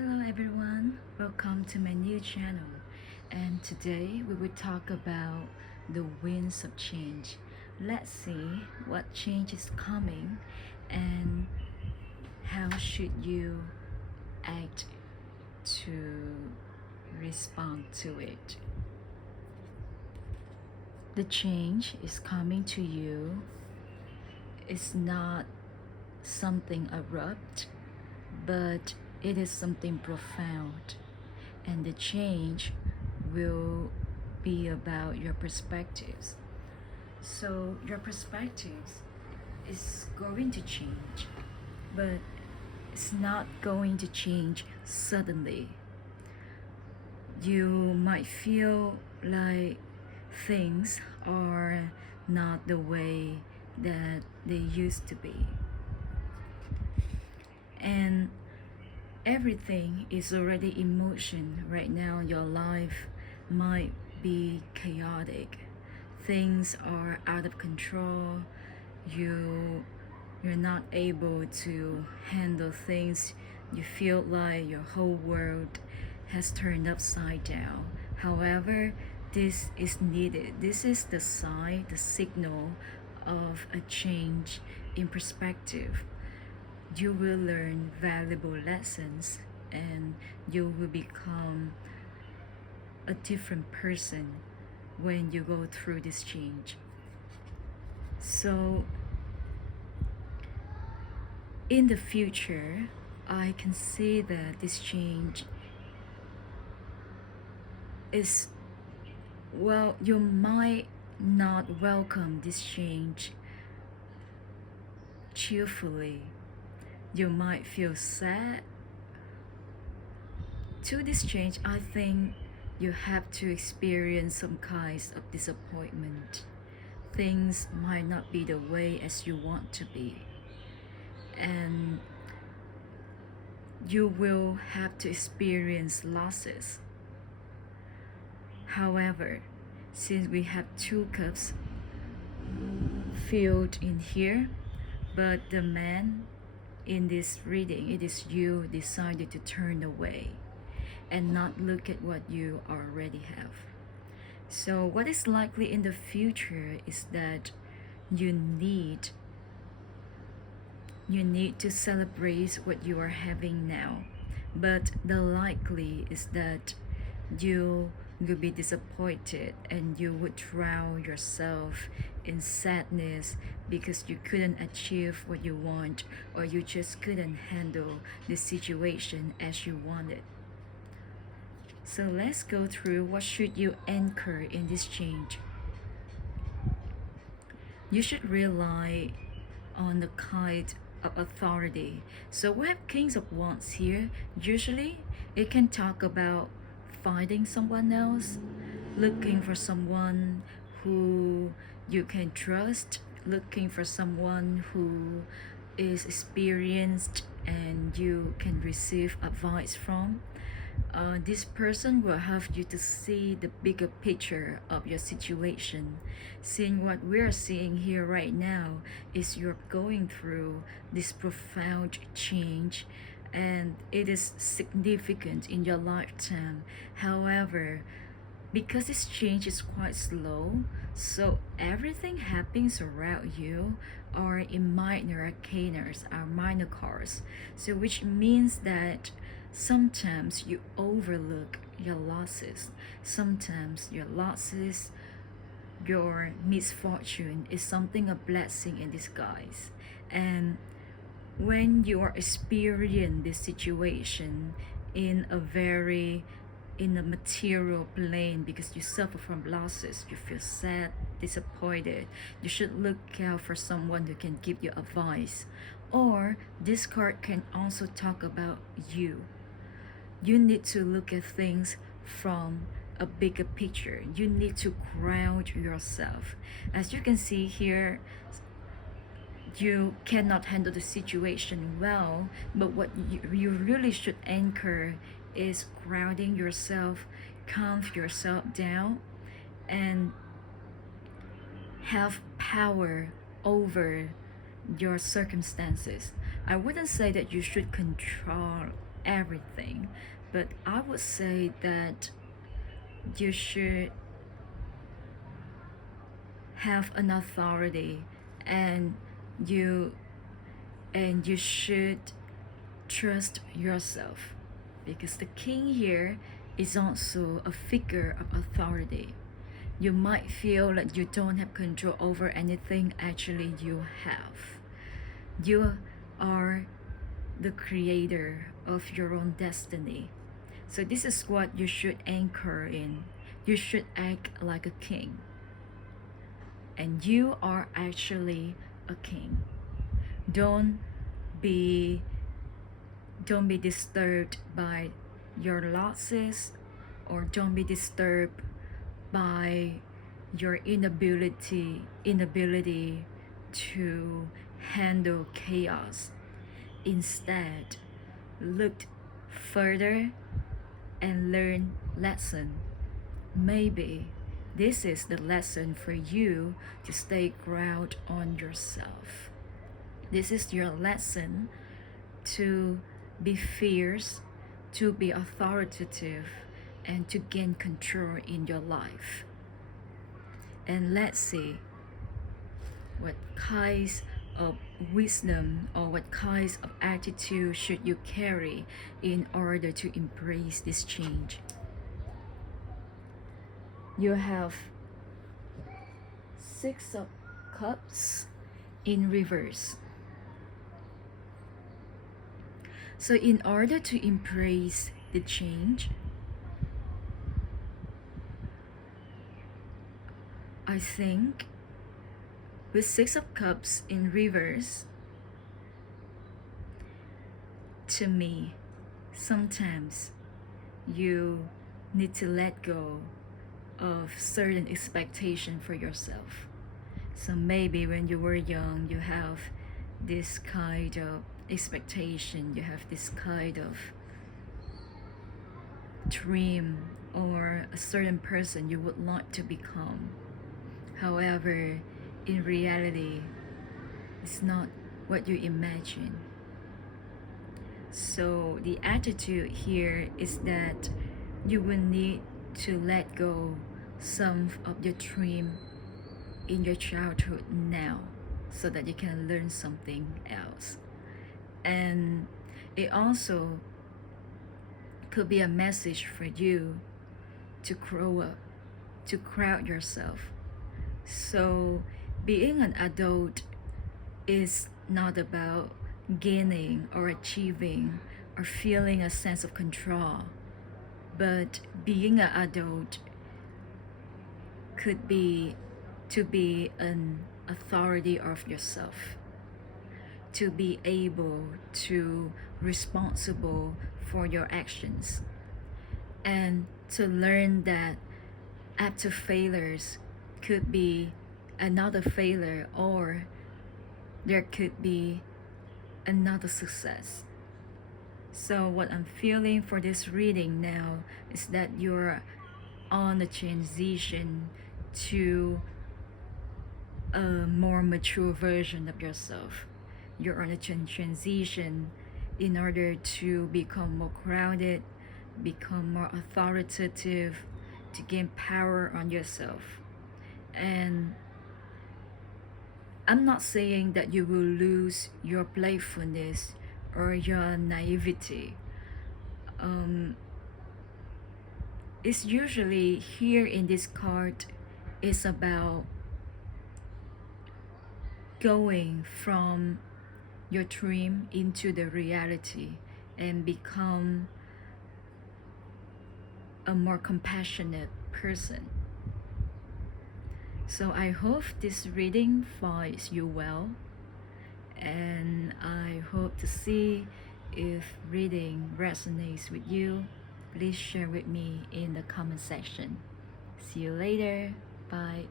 Hello everyone, welcome to my new channel. And today we will talk about the winds of change. Let's see what change is coming and how should you act to respond to it. The change is coming to you. It's not something abrupt, but it is something profound. And the change will be about your perspectives. So your perspectives is going to change, but it's not going to change suddenly. You might feel like things are not the way that they used to be. And everything is already in motion right now. Your life might be chaotic. Things are out of control. You're not able to handle things. You feel like your whole world has turned upside down. However, this is needed. This is the sign, the signal of a change in perspective. You will learn valuable lessons and you will become a different person when you go through this change. So, in the future, I can see that this change is, well, you might not welcome this change cheerfully. You might feel sad. To this change, I think you have to experience some kinds of disappointment. Things might not be the way as you want to be. And you will have to experience losses. However, since we have two cups filled in here, but the man in this reading, it is you decided to turn away and not look at what you already have. So, what is likely in the future is that you need to celebrate what you are having now, but the likely is that you will be disappointed and you would drown yourself in sadness because you couldn't achieve what you want, or you just couldn't handle the situation as you wanted. So let's go through what should you anchor in this change. You should rely on the kind of authority. So we have Kings of Wands here. Usually it can talk about finding someone else, looking for someone who you can trust, looking for someone who is experienced and you can receive advice from. This person will help you to see the bigger picture of your situation. Seeing what we're seeing here right now is you're going through this profound change and it is significant in your lifetime. However, because this change is quite slow, so everything happens around you are in minor arcanas, are minor cards. So which means that sometimes you overlook your losses. Sometimes your losses, your misfortune is something a blessing in disguise. And when you are experiencing this situation in a material plane because you suffer from losses, you feel sad, disappointed, you should look out for someone who can give you advice. Or this card can also talk about you. You need to look at things from a bigger picture. You need to ground yourself. As you can see here, you cannot handle the situation well, but what you really should anchor is grounding yourself, calm yourself down, and have power over your circumstances. I wouldn't say that you should control everything, but I would say that you should have an authority, and you you should trust yourself, because the king here is also a figure of authority. You might feel that you don't have control over anything. Actually, you have. You are the creator of your own destiny. So this is what you should anchor in. You should act like a king. And you are actually a king. Don't be disturbed by your losses, or don't be disturbed by your inability to handle chaos. Instead, look further and learn lesson. Maybe this is the lesson for you to stay grounded on yourself. This is your lesson to be fierce, to be authoritative, and to gain control in your life. And let's see what kinds of wisdom or what kinds of attitude should you carry in order to embrace this change. You have Six of Cups in reverse. So in order to embrace the change, I think with Six of Cups in reverse, to me, sometimes you need to let go of certain expectation for yourself. So maybe when you were young, you have this kind of expectation, you have this kind of dream, or a certain person you would like to become. However, in reality, it's not what you imagine. So the attitude here is that you will need to let go some of your dream in your childhood now, so that you can learn something else. And it also could be a message for you to grow up, to crowd yourself. So being an adult is not about gaining or achieving or feeling a sense of control, but being an adult could be to be an authority of yourself, to be able to responsible for your actions, and to learn that after failures could be another failure, or there could be another success. So what I'm feeling for this reading now is that you're on the transition to a more mature version of yourself. You're on a transition in order to become more grounded, become more authoritative, to gain power on yourself. And I'm not saying that you will lose your playfulness or your naivety. It's usually here in this card is about going from your dream into the reality and become a more compassionate person. So I hope this reading finds you well, and I hope to see if reading resonates with you. Please share with me in the comment section. See you later. Bye.